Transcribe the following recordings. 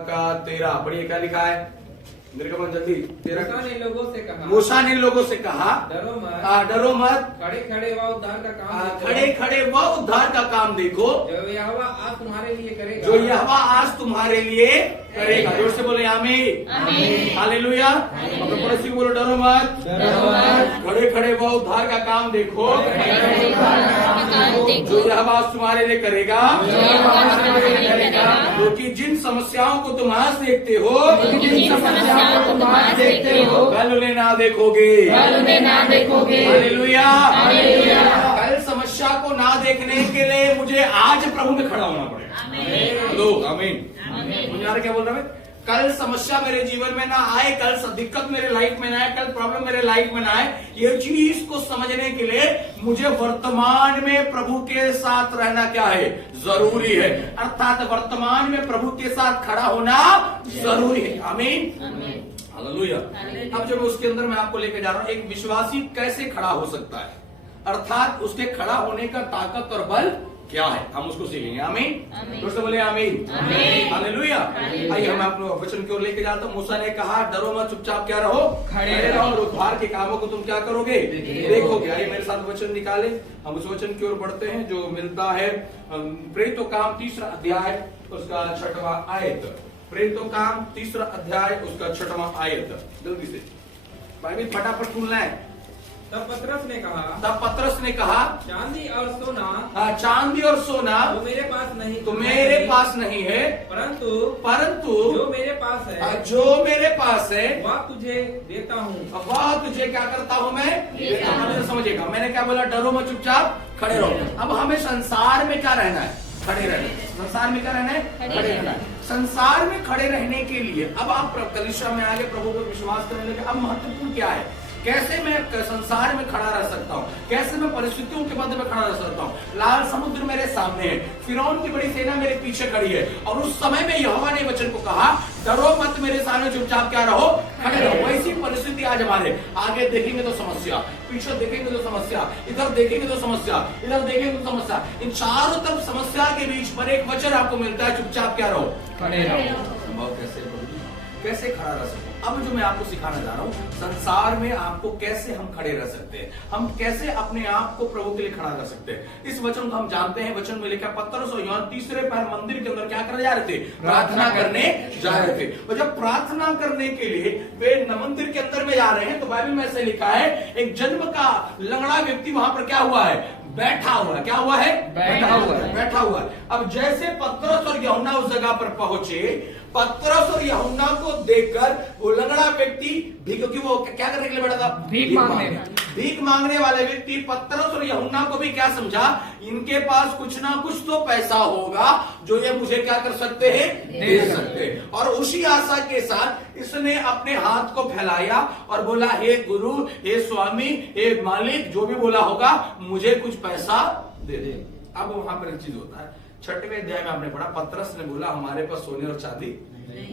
का 13 पढ़िए, क्या लिखा है? निर्गमन जल्दी। 13 मूसा ने लोगों से कहा, मूसा ने लोगों से कहा, डरो मत, डरो मत, खड़े खड़े व उद्धार का काम देखो, खड़े खड़े व उद्धार का काम देखो, जो यहोवा आज तुम्हारे लिए करेगा, जो यहोवा आज तुम्हारे लिए करेगा। जोर से बोले आमीन, हालेलुया। अपने पड़ोसी को बोलो डरो मत, खड़े खड़े व उद्धार का काम देखो, जो यहोवा आज तुम्हारे लिए करेगा, क्योंकि जिन समस्याओं को तुम आज देखते हो, कल उन्हें ना देखोगे। हालेलुया। कल समस्या को ना देखने के लिए मुझे आज प्रभु में खड़ा होना पड़ेगा। लोग आमीन। मुझे क्या बोल रहा है? कल समस्या मेरे जीवन में ना आए, कल दिक्कत मेरे लाइफ में ना आए, कल प्रॉब्लम मेरे लाइफ में ना आए, ये चीज को समझने के लिए मुझे वर्तमान में प्रभु के साथ रहना क्या है? जरूरी है। अर्थात वर्तमान में प्रभु के साथ खड़ा होना जरूरी है। आमीन, हालेलुया। अब जब उसके अंदर मैं आपको लेकर जा रहा हूं, एक विश्वासी कैसे खड़ा हो सकता है, अर्थात उसके खड़ा होने का ताकत और बल क्या है, हम उसको सीखेंगे। आमीन। दोस्तों बोले आमीन, हालेलुया। आइए हम आप लोग वचन की ओर लेके जाते हैं। मूसा ने कहा डरो मत, चुपचाप क्या रहो, खड़े रहो, और उद्धार के कामों को तुम क्या करोगे? देखोगे। आइए मेरे साथ वचन निकाले, हम उस वचन की ओर बढ़ते हैं जो मिलता है प्रेरितों काम 3 अध्याय उसका 6वां आयत। प्रेरितों काम 3 अध्याय उसका 6वां आयत। जल्दी से बाइबल फटाफट खुलना है। तब पतरस ने कहा, चांदी और सोना, चांदी और सोना जो मेरे पास नहीं, तो मेरे पास नहीं है, परंतु जो मेरे पास है, वह तुझे देता हूँ। वह तुझे क्या करता हूँ मैं? समझेगा। मैंने क्या बोला? डरो मत, चुपचाप खड़े रहो। अब हमें संसार में क्या रहना है? खड़े रहना। संसार में क्या रहना है? खड़े रहना है। संसार में खड़े रहने के लिए अब आप कलीसिया में आगे प्रभु पर विश्वास करने लगे। अब महत्वपूर्ण क्या है? कैसे मैं संसार में खड़ा रह सकता हूँ? कैसे मैं परिस्थितियों के मध्य में खड़ा रह सकता हूँ? लाल समुद्र मेरे सामने है, फिरौन की बड़ी सेना मेरे पीछे खड़ी है, और उस समय में यहोवा ने वचन को कहा डरो मत, मेरे सामने चुपचाप क्या रहो, खड़े रहो। वैसी परिस्थिति आज हमारे आगे देखेंगे तो समस्या, पीछे देखेंगे तो समस्या, इधर देखेंगे तो समस्या, इधर देखेंगे तो समस्या, इन चारों तरफ समस्या के बीच पर एक वचन आपको मिलता है, चुपचाप क्या रहो, खड़े रहो। कैसे खड़ा रह सकते? अब जो मैं आपको सिखाना जा रहा हूँ, संसार में आपको कैसे हम खड़े रह सकते हैं, हम कैसे अपने आप को प्रभु के लिए खड़ा रह सकते हैं। इस वचन को हम जानते हैं। वचन में लिखा पतरस और यूहन्ना तीसरे पहर मंदिर के अंदर क्या करने जा रहे थे? प्रार्थना करने जा रहे थे। और जब प्रार्थना करने के लिए वे मंदिर के अंदर में जा रहे हैं, तो बाइबल में ऐसे लिखा है एक जन्म का लंगड़ा व्यक्ति वहां पर क्या हुआ है? बैठा हुआ है। क्या हुआ है? बैठा हुआ है। अब जैसे पतरस और यूहन्ना उस जगह पर पहुंचे, पतरस और यूहन्ना को देखकर वो लंगड़ा व्यक्ति, क्योंकि वो क्या करने के लिए बैठा था? भीख मांगने वाले व्यक्ति पतरस और यूहन्ना को भी क्या समझा? इनके पास कुछ ना कुछ तो पैसा होगा जो ये मुझे क्या कर सकते हैं? दे सकते हैं। और उसी आशा के साथ इसने अपने हाथ को फैलाया और बोला हे गुरु, हे स्वामी, हे मालिक, जो भी बोला होगा, मुझे कुछ पैसा दे दे। अब वहां पर एक चीज होता है, 6वें अध्याय में आपने पढ़ा, पतरस ने बोला हमारे पास सोने और चांदी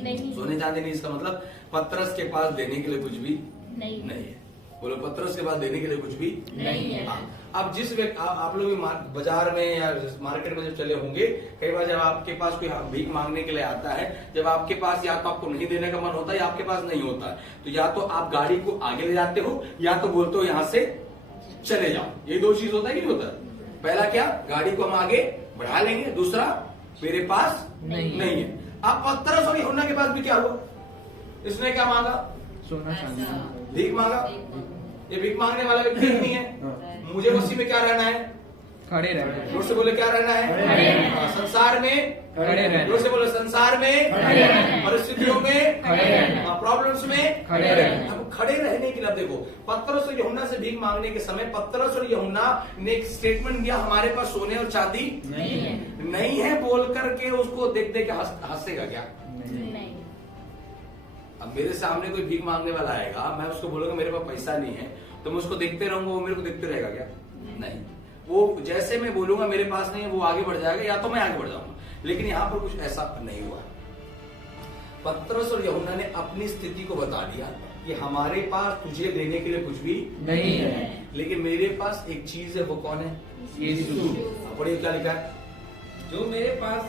नहीं। सोने चांदी नहीं, इसका मतलब पतरस के पास देने के लिए कुछ भी नहीं है। बोलो, पतरस के पास देने के लिए कुछ भी नहीं है। अब जिस व्यक्ति आप लोग बाजार में या मार्केट में जब चले होंगे, कई बार जब आपके पास कोई भीख मांगने के लिए आता है, जब आपके पास या तो आपको नहीं देने का मन होता है या आपके पास नहीं होता है, तो या तो आप गाड़ी को आगे ले जाते हो या तो बोलते हो यहाँ से चले जाओ। ये 2 चीज होता है कि नहीं होता? पहला क्या? गाड़ी को हम आगे बढ़ा लेंगे, दूसरा मेरे पास नहीं है। अब पतरस और यूहन्ना के पास भी क्या हुआ? इसने क्या मांगा? सोना चांदी, भीख मांगा। ये भीख मांगने वाला व्यक्ति नहीं है। मुझे उसी में क्या रहना है? खड़े रहना। जोर से बोले क्या रहना है? संसार में खड़े रहना। जोर से बोले संसार में, परिस्थितियों में, प्रॉब्लम्स में खड़े रहना। अब खड़े रहने के लिए देखो, पतरस और यूहन्ना से भीख मांगने के समय पतरस और यूहन्ना ने एक स्टेटमेंट दिया, हमारे पास सोने और चांदी नहीं है बोल करके उसको देख देख के हंसेगा क्या? नहीं। अब मेरे सामने कोई भीख मांगने वाला आएगा, मैं उसको बोलूंगा मेरे पास पैसा नहीं है, तो मैं उसको देखते रहूंगा, वो मेरे को देखते रहेगा क्या? नहीं। वो जैसे मैं बोलूंगा मेरे पास नहीं है, वो आगे बढ़ जाएगा या तो मैं आगे बढ़ जाऊंगा। लेकिन यहाँ पर कुछ ऐसा नहीं हुआ। पतरस और यूहन्ना ने अपनी स्थिति को बता दिया कि हमारे पास तुझे देने के लिए कुछ भी नहीं है, लेकिन मेरे पास एक चीज है, वो कौन है? यीशु। पढ़िए क्या लिखा है? जो मेरे पास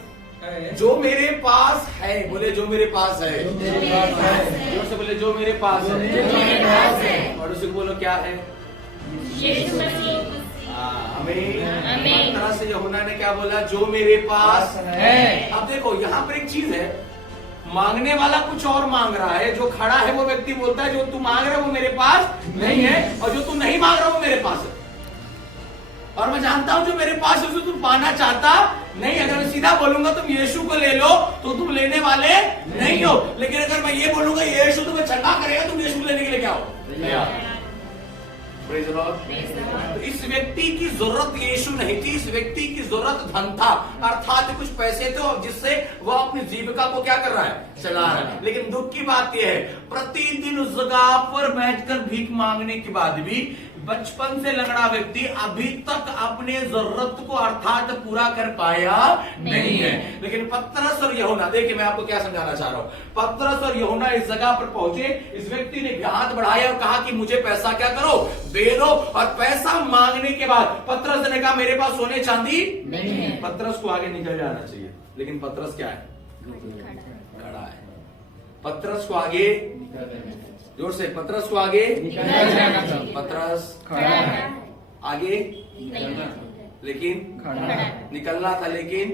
जो मेरे पास है, बोले जो मेरे पास है, जोर से बोले जो मेरे पास है, और उसी को बोलो क्या है, यीशु मसीह। हमें तरह से यूहन्ना ने क्या बोला, जो मेरे पास है। अब देखो यहाँ पर एक चीज है, मांगने वाला कुछ और मांग रहा है, जो खड़ा है वो व्यक्ति बोलता है जो तू मांग रहा है वो मेरे पास नहीं है, और जो तू नहीं मांग रहा वो मेरे पास है। और मैं जानता हूं जो मेरे पास है उसे तुम पाना चाहता नहीं। अगर मैं सीधा बोलूंगा तुम यीशु को ले लो तो तुम लेने वाले नहीं हो, लेकिन अगर मैं ये बोलूंगा यीशु तुम्हें चंगा करेगा, तुम यीशु को लेने के लिए क्या हो। Praise the Lord। तो इस व्यक्ति की जरूरत यीशु नहीं थी, इस व्यक्ति की जरूरत धन था, अर्थात कुछ पैसे थे जिससे वो अपनी जीविका को क्या कर रहा है, चला रहा है। लेकिन दुख की बात यह है, प्रतिदिन उस जगह पर बैठकर भीख मांगने के बाद भी बचपन से लंगड़ा व्यक्ति अभी तक अपने जरूरत को अर्थात पूरा कर पाया नहीं है। लेकिन पतरस और यूहन्ना, देखिए मैं आपको क्या समझाना चाह रहा हूं, पतरस और यूहन्ना इस जगह पर पहुंचे, इस व्यक्ति ने हाथ बढ़ाया और कहा कि मुझे पैसा क्या करो, दे दो। और पैसा मांगने के बाद पतरस ने कहा मेरे पास सोने चांदी नहीं है। पतरस को आगे निकल जाना चाहिए, लेकिन पतरस क्या है, खड़ा है। पतरस को आगे, जोर से, पतरस को आगे, पतरस खड़ा है, आगे लेकिन निकलना था, लेकिन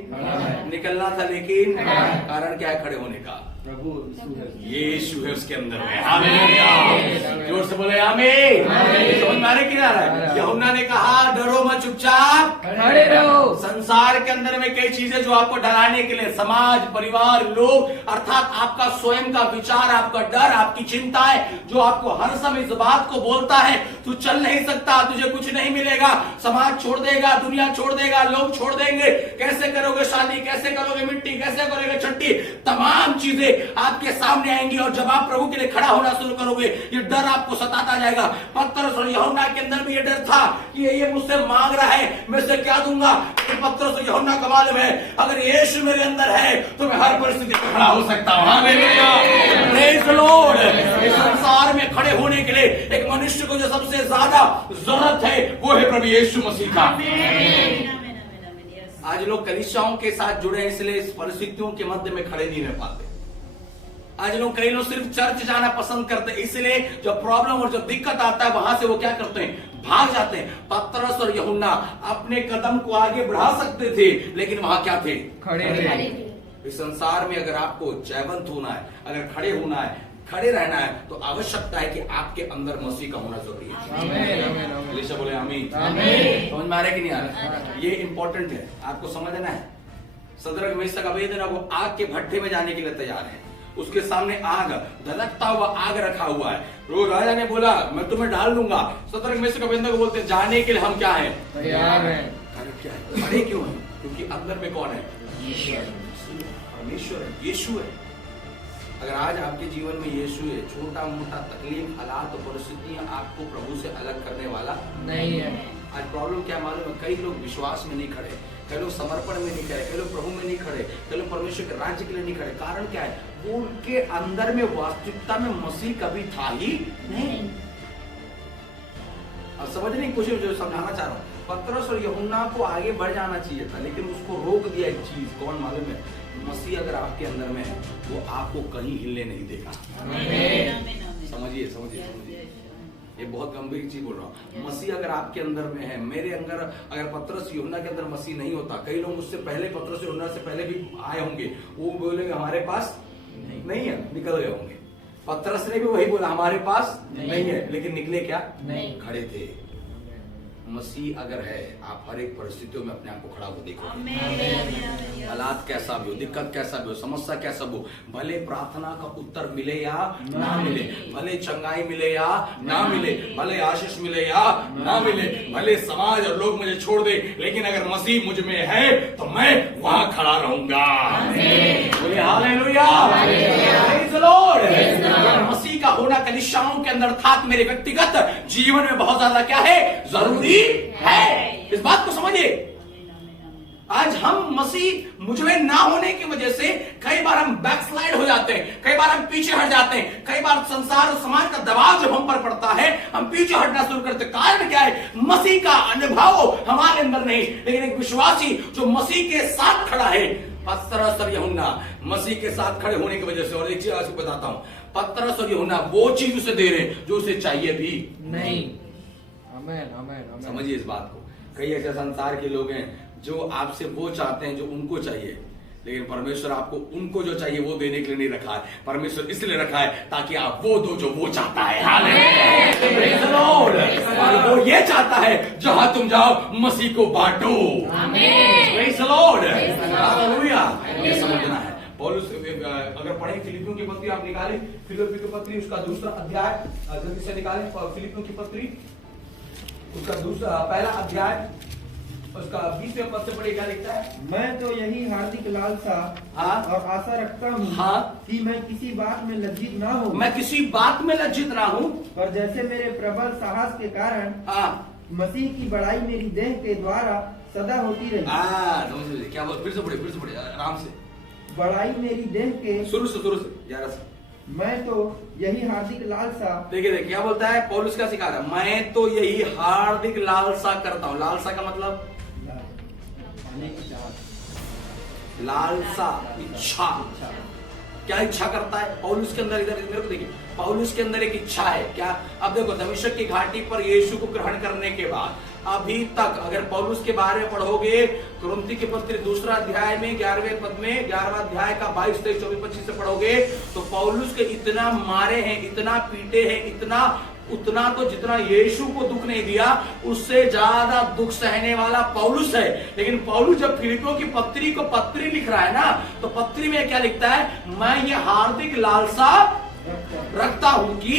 निकलना था, लेकिन कारण क्या है खड़े होने का, प्रभु यीशु है उसके अंदर में। आमीन। जोर से बोले आमीन। समझ में आ रहा है कि नहीं आ रहा है? यूहन्ना ने कहा डरो मत, चुपचाप खड़े रहो। संसार के अंदर में कई चीजें जो आपको डराने के लिए, समाज, परिवार, लोग, अर्थात आपका स्वयं का विचार, आपका डर, आपकी चिंताएं, जो आपको हर समय इस बात को बोलता है तू चल नहीं सकता, तुझे कुछ नहीं मिलेगा, समाज छोड़ देगा, दुनिया छोड़ देगा, लोग छोड़ देंगे, कैसे करोगे शादी, कैसे करोगे मिट्टी, कैसे करोगे छट्टी, तमाम चीजें आपके सामने आएंगी। और जब आप प्रभु के लिए खड़ा होना शुरू करोगे ये डर आपको सताता जाएगा। पतरस और यूहन्ना के अंदर भी ये डर था कि ये मुझसे मांग रहा है, मैं इसे क्या दूंगा। पतरस और यूहन्ना का मालूम है अगर यीशु मेरे अंदर है तो मैं हर परिस्थिति में खड़ा हो सकता हूं। Hallelujah, praise the Lord. इस संसार में खड़े होने के लिए एक मनुष्य को जो सबसे ज्यादा जरूरत है वो है प्रभु यीशु मसीह का। आज लोग कलीसियाओं के साथ जुड़े हैं, इसलिए इस परिस्थितियों के मध्य में खड़े नहीं रह पाते। आज लोग, कई लोग सिर्फ चर्च जाना पसंद करते हैं, इसलिए जब प्रॉब्लम और जब दिक्कत आता है वहां से वो क्या करते हैं, भाग जाते हैं। पतरस और यूहन्ना अपने कदम को आगे बढ़ा सकते थे, लेकिन वहां क्या थे, खड़े रहे। इस संसार में अगर आपको जयवंत होना है, अगर खड़े होना है, खड़े रहना है, तो आवश्यकता है कि आपके अंदर मसीह का होना जरूरी है। बोले आमीन। समझ में आ रहा है कि नहीं आ रहा? ये इंपॉर्टेंट है, आपको समझना है। सदरक मेशक अबेदनगो वो आग के भट्ठे में जाने के लिए तैयार है, उसके सामने आग, धधकता हुआ आग रखा हुआ है। वो राजा ने बोला मैं तुम्हें डाल दूंगा। सदरक मेशक अबेदनगो को बोलते जाने के लिए हम क्या है, तैयार है। क्या है, खड़े क्यों है? क्योंकि अंदर में कौन है, परमेश्वर है, यीशु है। अगर आज आपके जीवन में यीशु है, छोटा मोटा तकलीफ, हालात और परिस्थितियां आपको प्रभु से अलग करने वाला नहीं है। आज प्रॉब्लम क्या मालूम है, कई लोग विश्वास में नहीं खड़े, कई लोग समर्पण में नहीं खड़े, कई लोग प्रभु में नहीं खड़े, कई लोग परमेश्वर के राज्य के लिए नहीं खड़े। कारण क्या है, वो उनके अंदर में वास्तविकता में मसीह कभी था ही नहीं। अब समझने की कोशिश जो समझाना चाह रहा हूँ, पतरस और यूहन्ना को आगे बढ़ जाना चाहिए था, लेकिन उसको रोक दिया एक चीज, कौन मालूम है, मसीह अगर आपके अंदर में है वो आपको कहीं हिलने नहीं देगा। समझिए समझिए समझिए, ये बहुत गंभीर चीज बोल रहा हूँ। मसीह अगर आपके अंदर में है, मेरे अंदर अगर पतरस यूहन्ना के अंदर मसीह नहीं होता, कई लोग मुझसे पहले, पतरस यूहन्ना से पहले भी आए होंगे, वो बोलेंगे हमारे पास नहीं है, निकल गए होंगे। पतरस ने भी वही बोला हमारे पास नहीं है, लेकिन निकले क्या, नहीं, खड़े थे। मसीह अगर है, आप हर एक परिस्थितियों में अपने आप को खड़ा हो देखो, हालात कैसा भी हो, दिक्कत कैसा भी हो, समस्या कैसा भी हो, भले प्रार्थना का उत्तर मिले या ना मिले, भले चंगाई मिले या ना मिले, भले आशीष मिले या ना मिले, भले समाज और लोग मुझे छोड़ दे, लेकिन अगर मसीह मुझ में है तो मैं वहां खड़ा रहूंगा। बोले हालेलुया, प्रेज़ द लॉर्ड। मसीह का होना कलीसियाओं के अंदर था, मेरे व्यक्तिगत जीवन में बहुत ज्यादा क्या है, जरूरी है। इस बात को समझिए। आज हम मसीह मुझ में ना होने की वजह से कई बार हम बैकस्लाइड हो जाते हैं, कई बार हम पीछे हट जाते हैं, कई बार संसार और समाज का दबाव जब हम पर पड़ता है हम पीछे हटना शुरू करते हैं। कारण क्या है, मसीह का अनुभव हमारे अंदर नहीं। लेकिन एक विश्वासी जो मसीह के साथ खड़ा है, पतरस और यूहन्ना मसीह के साथ खड़े होने की वजह से, और एक चीज आपको बताता हूं, पतरस और यूहन्ना वो चीज उसे दे रहे हैं जो उसे चाहिए भी नहीं। आमेन आमेन आमेन। समझिए इस बात को। कई ऐसे संसार के लोग हैं जो आपसे वो चाहते हैं जो उनको चाहिए, लेकिन परमेश्वर आपको उनको जो चाहिए वो देने के लिए नहीं रखा है। परमेश्वर इसलिए रखा है ताकि आप वो दो जो वो चाहता है। Praise the Lord। और वो ये चाहता है जहां तुम जाओ मसीह को बांटो। Praise the Lord। हालेलुया। ये समझना है। पौलुस अगर पढ़े फिलिपियों की पत्री आप निकालें, फिलिपियों की पत्री उसका दूसरा अध्याय जल्दी से निकालें। फिलिपियों की पत्री उसका दूसरा पहला अध्याय उसका 20वें पद से पढ़े, क्या लिखता है? मैं तो यही हार्दिक लालसा और आशा रखता हूँ कि मैं किसी बात में लज्जित ना हूँ। मैं किसी बात में लज्जित ना हूँ, पर जैसे मेरे प्रबल साहस के कारण मसीह की बड़ाई मेरी देह के द्वारा सदा होती रही। क्या बोल, फिर से पढ़े आराम से। बड़ाई मेरी देह के शुरू से 11 से। मैं तो यही हार्दिक लालसा। देखिए क्या बोलता है पौलुस, क्या सिखा रहा है? मैं तो यही हार्दिक लालसा करता हूँ। लालसा का मतलब लालसा, इच्छा। क्या इच्छा करता है पौलुस के अंदर? इधर मेरे को देखिए, पौलुस के अंदर एक इच्छा है। क्या? अब देखो, दमिश्क की घाटी पर यीशु को ग्रहण करने के बाद अभी तक अगर पौलुस के बारे में पढ़ोगे, कुरिन्थी की पत्री दूसरा अध्याय में 11वें पद में, 11वां अध्याय का 22, 23, 24, 25 से पढ़ोगे तो पौलुस के इतना मारे हैं, इतना पीटे हैं, उतना तो जितना यीशु को दुख नहीं दिया उससे ज्यादा दुख सहने वाला पौलुस है। लेकिन पौलुस जब फिलिपियों की पत्री को पत्री लिख रहा है ना, तो पत्री में क्या लिखता है? मैं ये हार्दिक लालसा रखता हूं कि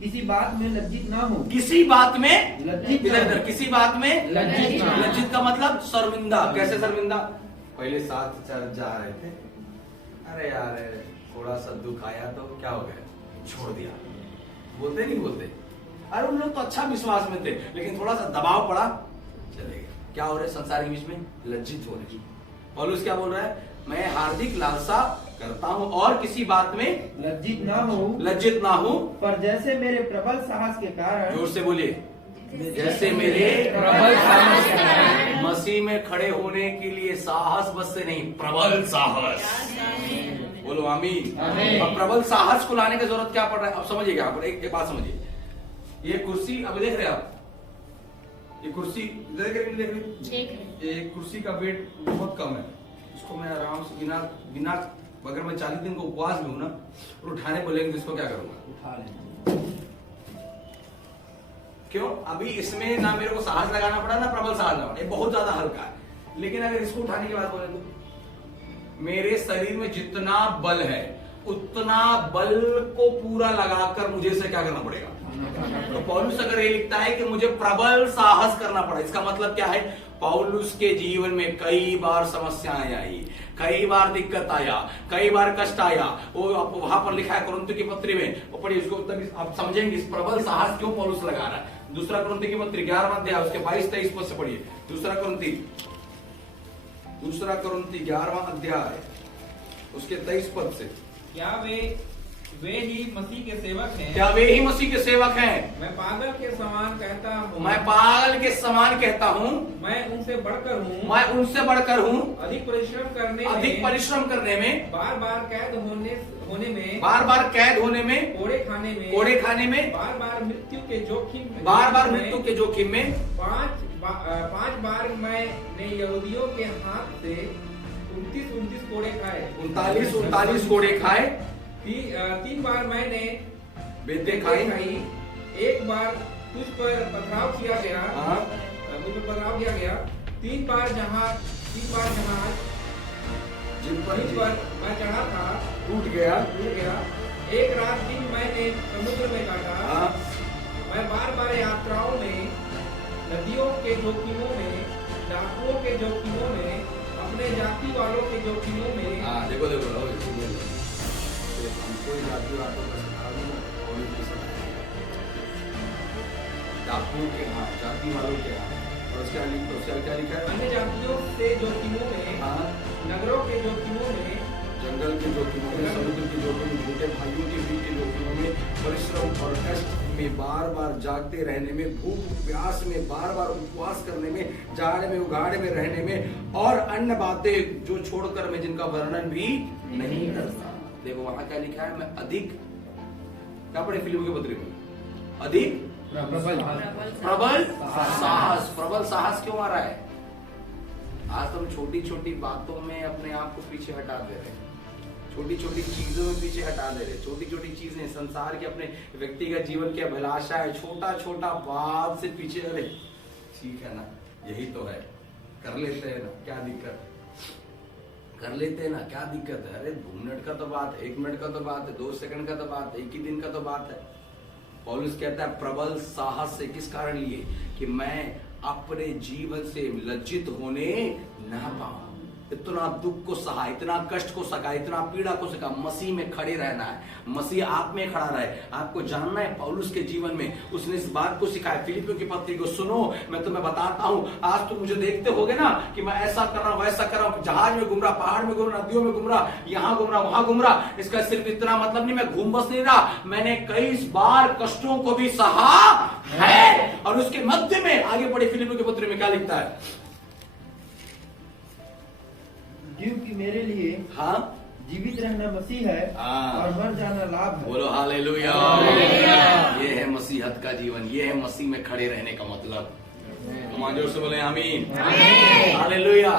किसी बात में लज्जित ना हो। किसी बात में लज्जित, इधर किसी बात में लज्जित। लज्जित का मतलब शर्मिंदा। कैसे शर्मिंदा? पहले साथ चल जा रहे थे, अरे यार थोड़ा सा दुख आया तो क्या हो गया, छोड़ दिया। बोलते नहीं बोलते? अरे उन लोग तो अच्छा विश्वास में थे, लेकिन थोड़ा सा दबाव पड़ा, चले गए। क्या हो रहा है संसार के बीच में? लज्जित हो रहे। पौलुस क्या बोल रहा है? मैं हार्दिक लालसा करता हूं और किसी बात में लज्जित ना हो, पर जैसे मेरे प्रबल साहस के कारण। जोर से बोलिए, जैसे मेरे प्रबल साहस के कारण। मसीह में खड़े होने के लिए साहस बस से नहीं, प्रबल साहस। बोलो आमीन। अब प्रबल साहस को लाने की जरूरत क्या पड़ रहा है? अब समझिएगा, आप एक बात समझिए। ये कुर्सी अब देख रहे हैं आप, ये कुर्सी देख रहे? ये कुर्सी का वेट बहुत कम है। इसको मैं आराम से बिना अगर मैं 40 दिन को उपवास लूं ना और उठाने बोलेंगे तो इसको क्या करूंगा? उठा लेंगे। क्यों? अभी इसमें ना मेरे को साहस लगाना पड़ा ना प्रबल साहस लगाना, ये बहुत ज्यादा हल्का है। लेकिन अगर इसको उठाने की बात बोले तो मेरे शरीर में जितना बल है उतना बल को पूरा लगाकर मुझे इसे क्या करना पड़ेगा? तो पौलुस अगर ये लिखता है कि मुझे प्रबल साहस करना पड़ा, इसका मतलब क्या है? पौलुस के जीवन में कई बार समस्याएं आई, कई बार दिक्कत आया, कई बार कष्ट आया। वो वहां पर लिखा है कुरिन्थी की पत्री में, वो पढ़िए उसको, तब आप समझेंगे इस प्रबल साहस क्यों पौलुस लगा रहा है। दूसरा कुरिन्थी की पत्री 11वां अध्याय उसके 22-23 पद से पढ़िए। दूसरा कुरिन्थी 11वां अध्याय उसके 23 पद से। क्या वे ही मसीह के सेवक हैं? क्या वे ही मसीह के सेवक हैं? मैं पागल के समान कहता हूँ, मैं पागल के समान कहता हूँ, मैं उनसे बढ़कर हूँ, मैं उनसे बढ़कर हूँ, अधिक परिश्रम करने में, बार बार कैद होने में, बार बार कैद होने में, कोड़े खाने में, बार बार मृत्यु के जोखिम में, 5 बार मैंने यहूदियों के हाथ से 29 कोड़े खाए, 39 कोड़े खाए। 3 बार मैंने बेटे खाई। 1 बार तुझ पर पथराव किया गया, मुझ पर पथराव किया गया। 3 बार जहाज जिन पर मैं चढ़ा था टूट गया। 1 रात दिन मैंने समुद्र में काटा। मैं बार बार यात्राओं में, नदियों के जोखिमों में, डाकुओं के जोखिमों में, अपने जाति वालों के जोखिमों में। देखो कोई जाति वालों का डाकुओं के हाथ, जाति वालों के हाथ, और उसका क्या लिखा है? अन्य जातियों से जोखिमों में, नगरों के जोखिमों में, जंगल के जोखिमों में, समुद्र के जोखिमों में, झूठे भाइयों के बीच के जोखिमों में, परिश्रम और कष्ट में बार बार जागते रहने में, भूख प्यास में, बार बार उपवास करने में, जाड़े में उगाड़े में रहने में, और अन्य बातें जो छोड़कर मैं जिनका वर्णन भी नहीं करता। देखो वहां क्या लिखा है, मैं अधिक क्या पढ़े फिल्म के पत्र में, अधिक प्रबल साहस। प्रबल साहस क्यों आ रहा है? आज तुम छोटी छोटी बातों में अपने आप को पीछे हटा दे रहे, छोटी छोटी चीजों में पीछे हटा दे रहे। छोटी छोटी चीजें संसार की, अपने व्यक्तिगत जीवन की अभिलाषा है, छोटा छोटा बात से पीछे। अरे ठीक है ना, यही तो है, कर लेते हैं ना, क्या दिक्कत, कर लेते हैं ना, क्या दिक्कत है? अरे 2 मिनट का तो बात है, 1 मिनट का तो बात है, 2 सेकंड का तो बात है, 1 ही दिन का तो बात है। पौलुस कहता है प्रबल साहस से, किस कारण लिए? कि मैं अपने जीवन से लज्जित होने ना पाऊं। इतना दुख को सहा, इतना कष्ट को सका, इतना पीड़ा को सका, मसीह में खड़े रहना है, मसीह आप में खड़ा रहे। आपको जानना है पौलुस के जीवन में उसने इस बात को सिखाया। फिलिपियों की पत्री को सुनो, मैं तुम्हें बताता हूं। आज तुम मुझे देखते होगे ना कि मैं ऐसा कर रहा हूं, वैसा कर रहा हूं, जहाज में घूम रहा, पहाड़ में घूम रहा, नदियों में घूम रहा, यहां घूम रहा, वहां घूम रहा। इसका सिर्फ इतना मतलब नहीं मैं घूम बस नहीं रहा, मैंने कई बार कष्टों को भी सहा है। और उसके मध्य में आगे पढ़े फिलिपियों की पत्री में क्या लिखता है? क्योंकि मेरे लिए हाँ जीवित रहना मसीह है और मर जाना लाभ है। बोलो हालेलुया। ये है मसीहत का जीवन, ये है मसीह में खड़े रहने का मतलब। जोर से बोले आमीन, हालेलुया।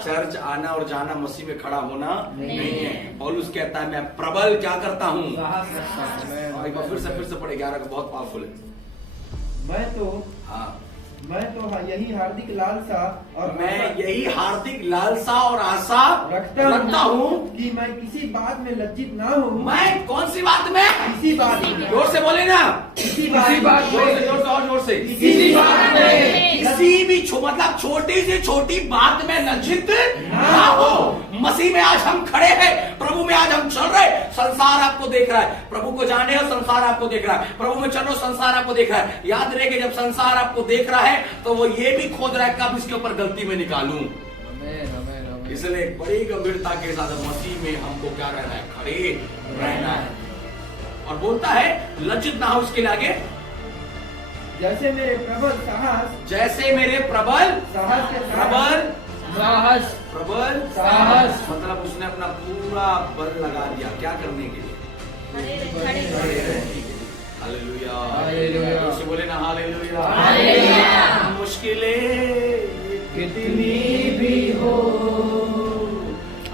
चर्च आना और जाना मसीह में खड़ा होना नहीं है। पौलुस कहता है मैं प्रबल क्या करता हूँ। एक बार फिर से पढ़े, 11 का बहुत पावरफुल है। मैं तो यही हार्दिक लालसा और यही हार्दिक लालसा और आशा रखता हूँ कि मैं किसी बात में लज्जित ना हूँ। मैं कौन सी बात में? किसी बात में। जोर से बोले ना, किसी बात में, जोर से किसी बात में, किसी भी मतलब छोटी से छोटी बात में लज्जित ना हो। मसीह में आज हम खड़े हैं, प्रभु में आज हम चल रहे। संसार आपको देख रहा है, प्रभु को जाने हो, संसार आपको देख रहा है। प्रभु में चलो, संसार आपको देख रहा है। याद रहे कि जब संसार आपको देख रहा है तो वो ये भी खोज रहा है कब इसके ऊपर गलती में निकालूं। इसलिए बड़ी गंभीरता के साथ मसीह में हमको क्या रहना है? खड़े रहना है। और बोलता है लज्जित ना हो। उसके आगे जैसे मेरे प्रबल साहस मतलब उसने अपना पूरा बल लगा दिया क्या करने के लिए? खड़े रहने के लिए। हालेलुया। उसे बोले ना हालेलुया। मुश्किलें कितनी भी हो,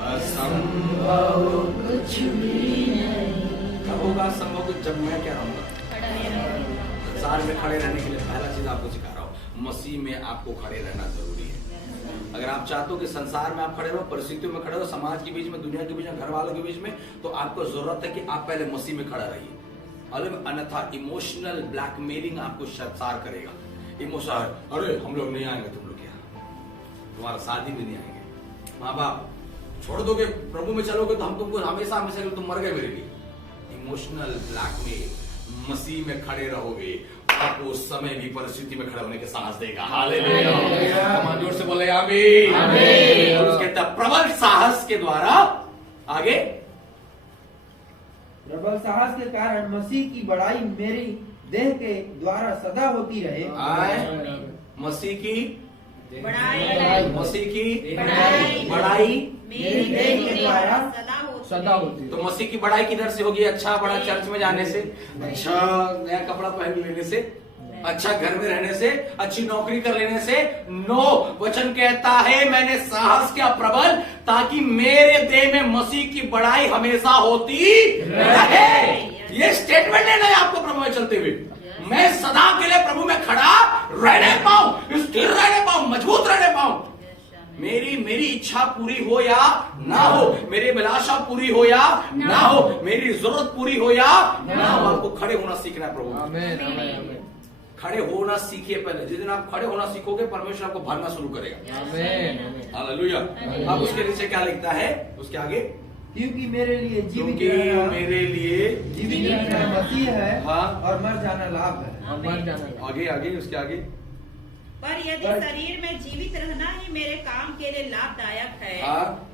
असंभव कुछ भी नहीं। कब होगा असंभव? जब मैं क्या रहूंगा? संसार में खड़े रहने के लिए पहला चीज आपको सिखा रहा हूँ, मसीह में आपको खड़े रहना जरूरी है। अगर आप चाहते हो कि संसार में आप खड़े रहो, परिस्थितियों में खड़े रहो, समाज के बीच में, दुनिया के बीच में, घर वालों के बीच में, तो आपको जरूरत है कि आप पहले मसीह में खड़ा रहिए। अन्यथा इमोशनल ब्लैकमेलिंग आपको शर्मसार करेगा। इमोशनल, अरे हम लोग नहीं आएंगे, तुम लोग क्या, तुम्हारा शादी भी नहीं आएंगे, माँ बाप छोड़ दोगे, प्रभु में चलोगे तो हम तुमको हमेशा हमेशा तुम मर गए मेरे लिए। Emotional blackmail. मसीह में खड़े रहोगे, आपको उस समय भी परिस्थिति में खड़े होने के साहस देगा। हालेलुया। जोर से बोले आमीन। और उसके तब प्रबल साहस के द्वारा आगे, प्रबल साहस के कारण मसीह की बड़ाई मेरी देह के द्वारा सदा होती रहे। मसीह की बड़ाई, मसीह की बड़ाई मेरी देह के द्वारा सदा होती। तो मसीह की बड़ाई किधर से होगी? अच्छा बड़ा चर्च में जाने से, अच्छा नया कपड़ा पहन लेने से, अच्छा घर में रहने से, अच्छी नौकरी कर लेने से। नो, वचन कहता है मैंने साहस किया प्रबल, ताकि मेरे देह में मसीह की बड़ाई हमेशा होती रहे। ये स्टेटमेंट लेना है आपको प्रभु में चलते हुए। मैं सदा के लिए प्रभु में खड़ा रहने पाऊं, स्थिर रहने पाऊं, मजबूत रहने पाऊं। मेरी इच्छा पूरी हो या ना हो, मेरी अभिलाषा पूरी हो या ना हो, मेरी जरूरत पूरी हो या ना हो, आपको खड़े होना सीखना है प्रभु। आमीन। खड़े होना सीखिए पहले। जिस दिन आप खड़े होना सीखोगे, परमेश्वर आपको भरना शुरू करेगा। हालेलुया। अब उसके नीचे क्या लिखता है? उसके आगे, क्योंकि मेरे लिए जीवित रहना मसीह है और मर जाना लाभ है। आगे उसके आगे, पर यदि शरीर में जीवित रहना ही मेरे काम के लिए लाभदायक है,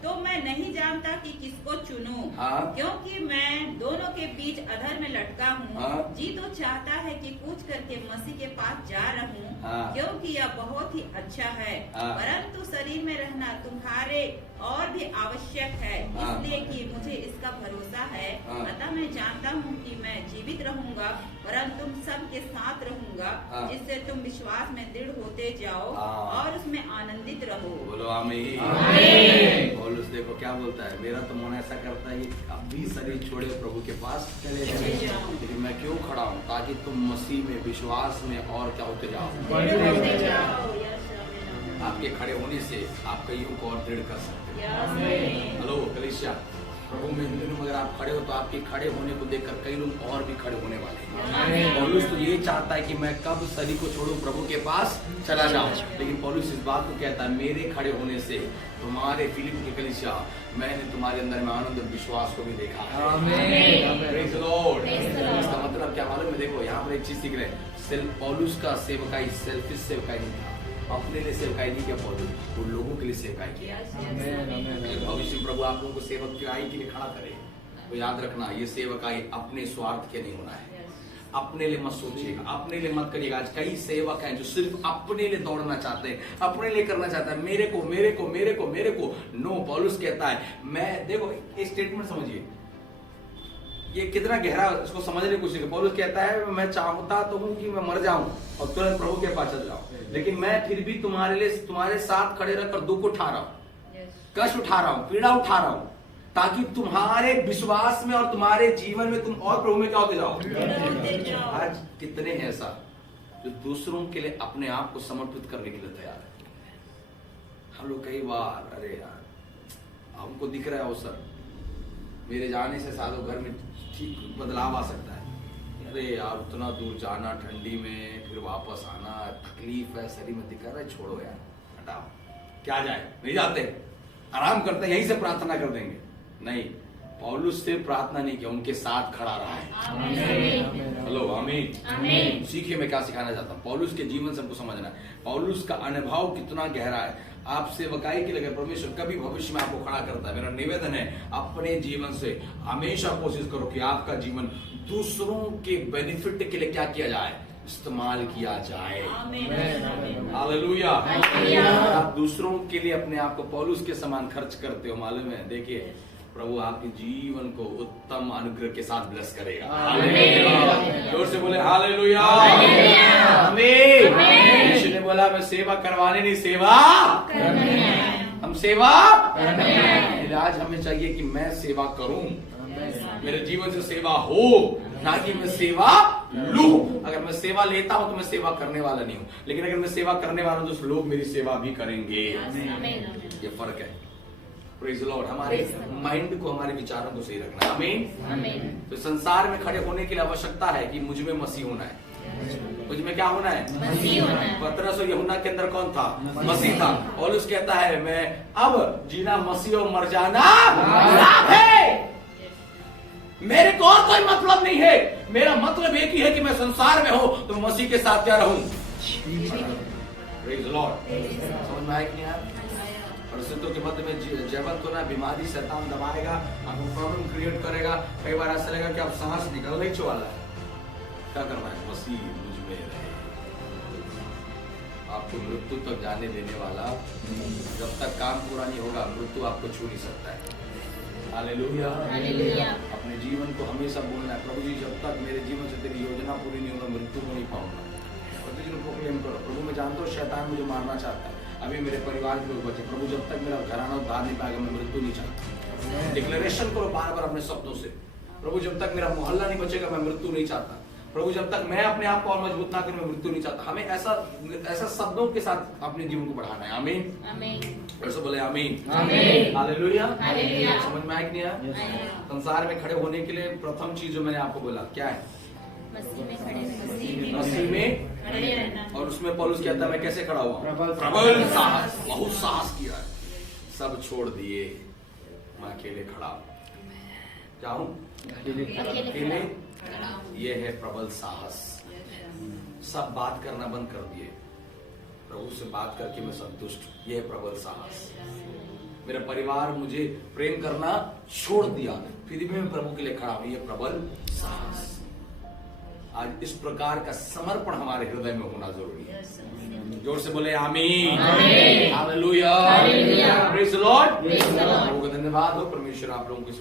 तो मैं नहीं जानता कि किसको चुनूं। हाँ। क्योंकि मैं दोनों के बीच अधर में लटका हूँ। हाँ। जी तो चाहता है कि कूच करके मसीह के पास जा रहूं, हाँ। क्योंकि यह बहुत ही अच्छा है। हाँ। परंतु शरीर में रहना तुम्हारे और भी आवश्यक है, हाँ। इसलिए कि मुझे इसका भरोसा है। हाँ। अतः मैं जानता हूँ कि मैं जीवित रहूंगा, परंतु तुम सबके साथ रहूंगा, हाँ। जिससे तुम विश्वास में दृढ़ होते जाओ हाँ। और उसमें आनंदित रहो। बोलो आमीन। पौलुस देखो क्या बोलता है, मेरा तो मन ऐसा करता है कि अभी शरीर छोड़े प्रभु के पास चले जाओ, लेकिन मैं क्यों खड़ा हूँ, ताकि तुम मसीह में विश्वास में और क्या होते जाओ। दृढ़ होते जाओ। यस, आमीन। आपके खड़े होने से आप कईयों को और दृढ़ कर सकते हो। यस, आमीन। हेलो कलीसिया, प्रभु में इन दिनों अगर आप खड़े हो तो आपके खड़े होने को देखकर कई लोग और भी खड़े होने वाले हैं। पौलुस तो ये चाहता है कि मैं कब शरीर को छोड़ूं, प्रभु के पास चला जाऊं, लेकिन पौलुस इस बात को कहता है, मेरे खड़े होने से तुम्हारे फिलिप की कलीसिया, मैंने तुम्हारे अंदर में आनंद और विश्वास को भी देखा है। Praise the Lord। इसका मतलब क्या मालूम है, देखो यहाँ पर एक चीज सीख रहे, पौलुस का सेवकाई सेल्फिश सेवकाई नहीं था, अपने लिए सेवकाई नहीं किया पौलुस, वो लोगों के लिए सेवकाई किया। भविष्य में प्रभु आप लोगों को सेवक के आई के लिए खड़ा करे, तो याद रखना ये सेवकाई अपने स्वार्थ के नहीं होना है। अपने लिए मत सोचिएगा, अपने लिए मत करिएगा। आज कई सेवक हैं जो सिर्फ अपने लिए दौड़ना चाहते हैं, अपने लिए करना चाहता है, मेरे को मेरे को मेरे को मेरे को। नो, पौलुस कहता है, मैं देखो ये स्टेटमेंट समझिए, ये कितना गहरा, इसको समझने की कोशिश। पौलुस कहता है, मैं चाहता तो हूं कि मैं मर जाऊं और तुरंत प्रभु के पास चल जाऊं, लेकिन मैं फिर भी तुम्हारे लिए तुम्हारे साथ खड़े रहकर दुख उठा रहा हूं, कष्ट उठा रहा हूं, पीड़ा उठा रहा हूं, ताकि तुम्हारे विश्वास में और तुम्हारे जीवन में तुम और प्रभु में क्या होते जाओ। आज कितने हैं ऐसा जो दूसरों के लिए अपने आप को समर्पित करने के लिए तैयार है। हम लोग कई बार, अरे यार हमको दिख रहा है अवसर, मेरे जाने से सालों घर में ठीक बदलाव आ सकता है, अरे यार उतना दूर जाना ठंडी में, फिर वापस आना, तकलीफ है, शरीर में दिक्कत है, छोड़ो यार, हटाओ, क्या जाए, नहीं जाते, आराम करते, यहीं से प्रार्थना कर देंगे। नहीं, पौलुस से प्रार्थना नहीं किया, उनके साथ खड़ा रहा है। हेलो आमीन। सीखिए, मैं क्या सिखाना चाहता हूँ, पौलुस के जीवन से हमको समझना है, पौलुस का अनुभव कितना गहरा है। आप सेवकाई के लिए परमेश्वर कभी भविष्य में आपको खड़ा करता है, मेरा निवेदन है, अपने जीवन से हमेशा कोशिश करो कि आपका जीवन दूसरों के बेनिफिट के लिए क्या किया जाए, इस्तेमाल किया जाए। हालेलुया। आप दूसरों के लिए अपने आप को पौलुस के समान खर्च करते हो, मालूम है। देखिए, प्रभु आपके जीवन को उत्तम अनुग्रह के साथ ब्लेस करेगा। जोर से बोले हालेलुया। आमीन। यीशु ने बोला, मैं सेवा करवाने नहीं, सेवा हम सेवा। आज हमें चाहिए कि मैं सेवा करूं, मेरे जीवन से सेवा हो, ना कि मैं सेवा लूं। अगर मैं सेवा लेता हूं तो मैं सेवा करने वाला नहीं हूं, लेकिन अगर मैं सेवा करने वाला हूं तो लोग मेरी सेवा भी करेंगे। ये फर्क है। Praise the Lord. हमारे माइंड को, हमारे विचारों को सही रखना है। आमीन। तो संसार में खड़े होने के लिए आवश्यकता है कि मुझ में मसीह होना है। मुझ में क्या होना है? मसीह होना है। पतरस और यूहन्ना के अंदर कौन था? मसीह था। पौलुस कहता है, मैं अब जीना मसीह और मर जाना लाभ है। मेरे को और कोई मतलब नहीं है, मेरा मतलब एक ही है कि मैं संसार में हूं तो मसीह के साथ क्या रहूं। Praise the Lord. समझ में आया कि नहीं आया? परिस्थितियों के मध्य में जैवंत होना, बीमारी शैतान दबाएगा, आपको प्रॉब्लम क्रिएट करेगा। कई बार ऐसा लगेगा कि आप सांस निकल नहीं वाला है। क्या करना है? मसीह मुझ में रहे। आपको मृत्यु तक जाने देने वाला, जब तक काम पूरा नहीं होगा मृत्यु आपको छू नहीं सकता है। हालेलुया। अपने जीवन को हमेशा बोलना है, प्रभु जी जब तक मेरे जीवन से तेरी योजना पूरी नहीं होगा मृत्यु को नहीं पाऊंगा। प्रतिदिन प्रोक्लेम करो, प्रभु मैं जानता हूँ शैतान मुझे मारना चाहता है, अभी मेरे परिवार के लोग बचे, प्रभु जब तक मेरा घराना उद्धार नहीं पाएगा मैं मृत्यु नहीं चाहता। डिक्लेरेशन करो बार बार अपने शब्दों से, प्रभु जब तक मेरा मोहल्ला नहीं बचेगा मैं मृत्यु नहीं चाहता। प्रभु जब तक मैं अपने आप को और मजबूत ना करूं मैं मृत्यु नहीं चाहता। हमें ऐसा शब्दों के साथ अपने जीवन को बढ़ाना है। आमीन। ऐसे बोले आमीन। हालेलुया। समझ में आया कि नहीं आया? संसार में खड़े होने के लिए प्रथम चीज जो मैंने आपको बोला क्या है? मसीह में खड़े रहना। और उसमें पौलुस कहता है मैं कैसे खड़ा हुआ? प्रबल साहस, बहुत साहस किया है, सब छोड़ दिए, मैं अकेले खड़ा जाऊं अकेले। ये है प्रबल साहस। सब बात करना बंद कर दिए, प्रभु से बात करके मैं संतुष्ट। ये है प्रबल साहस। मेरा परिवार मुझे प्रेम करना छोड़ दिया, फिर भी मैं प्रभु के लिए खड़ा हूं, ये प्रबल साहस। आज इस प्रकार का समर्पण हमारे हृदय में होना जरूरी है। जोर से बोले आमीन, हालेलुया, प्रेज़ द लॉर्ड। प्रभु का धन्यवाद हो। परमेश्वर आप लोगों की